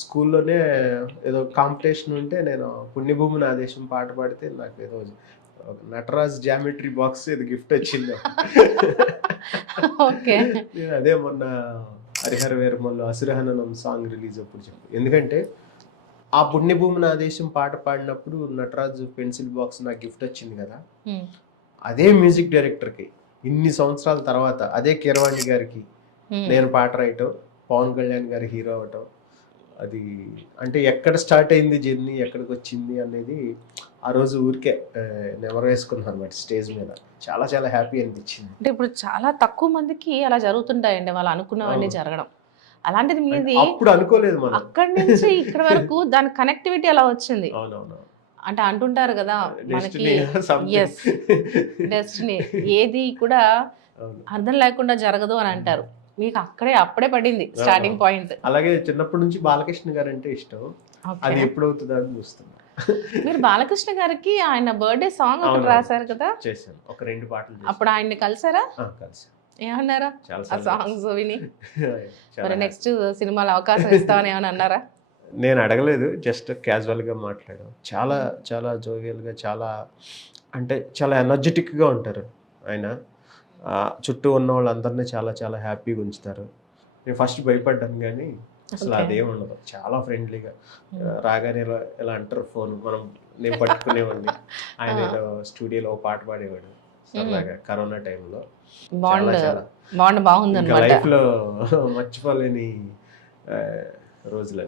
స్కూల్లోనే ఏదో కాంపిటీషన్ ఉంటే నేను 'పుణ్యభూమి నా దేశం' పాట పాడితే నాకు ఏదో నటరాజ్ జామెట్రీ బాక్స్ ఏదో గిఫ్ట్ వచ్చింది. ఓకే. నేను అదే మొన్న 'హరిహర వీరమల్లు అసురహననం' సాంగ్ రిలీజ్ అప్పుడు చెప్పాను. ఎందుకంటే ఆ 'పుణ్యభూమి నా దేశం' పాట పాడినప్పుడు నటరాజ్ పెన్సిల్ బాక్స్ నాకు గిఫ్ట్ వచ్చింది కదా. అదే మ్యూజిక్ డైరెక్టర్కి ఇన్ని సంవత్సరాల తర్వాత అదే కీరవాణి గారికి నేను పాట రాయటం, పవన్ కళ్యాణ్ గారి హీరో అవటం, అది అంటే ఎక్కడ స్టార్ట్ అయింది జర్నీ, ఎక్కడికి వచ్చింది అనేది ఆ రోజు ఊరికే నెమరు వేసుకున్నాను అనమాట స్టేజ్ మీద. చాలా చాలా హ్యాపీ అనిపించింది. అంటే ఇప్పుడు చాలా తక్కువ మందికి అలా జరుగుతుంటాయండి, వాళ్ళు అనుకున్నవన్నీ జరగడం. అలాంటిది మీది అప్పుడు అనుకోలేదు మనం. అక్కడి నుంచి ఇక్కడ వరకు దాని కనెక్టివిటీ ఎలా వచ్చింది? అవునవును. అంటే అంటుంటారు కదా మనకి, ఎస్ డెస్టినీ, ఏది కూడా అర్థం లేకుండా జరగదు అని అంటారు. మీకు అప్పుడే పడింది స్టార్టింగ్ పాయింట్. అలాగే చిన్నప్పటి నుంచి బాలకృష్ణ గారు అంటే ఇష్టం. అది ఎప్పుడవుతుందా అని చూస్తున్నా. మీరు బాలకృష్ణ గారికి ఆయన బర్త్డే సాంగ్ ఒకటి రాశారు కదా? చేశాను, ఒక 2 పాటలు. అప్పుడు ఆయన్ని కలిసారా? కలిసి. ఏమన్నారా ఆ సాంగ్స్ విని? మరి నెక్స్ట్ సినిమాలో అవకాశం ఇస్తామని ఏమైనా అన్నారా? నేను అడగలేదు, జస్ట్ క్యాజువల్గా మాట్లాడాం. చాలా చాలా జోవియల్గా, చాలా అంటే చాలా ఎనర్జెటిక్గా ఉంటారు ఆయన. చుట్టూ ఉన్న వాళ్ళందరినీ చాలా చాలా హ్యాపీగా ఉంచుతారు. నేను ఫస్ట్ భయపడ్డాను కానీ అసలు అదేం ఉండదు. చాలా ఫ్రెండ్లీగా రాగానే ఎలా అంటారు ఫోన్ నేను పట్టుకునేవాడిని. ఆయన ఏదో స్టూడియోలో పాట పాడేవాడు సరదాగా కరోనా టైంలో. బాగుంది, లైఫ్లో మర్చిపోలేని రోజులు.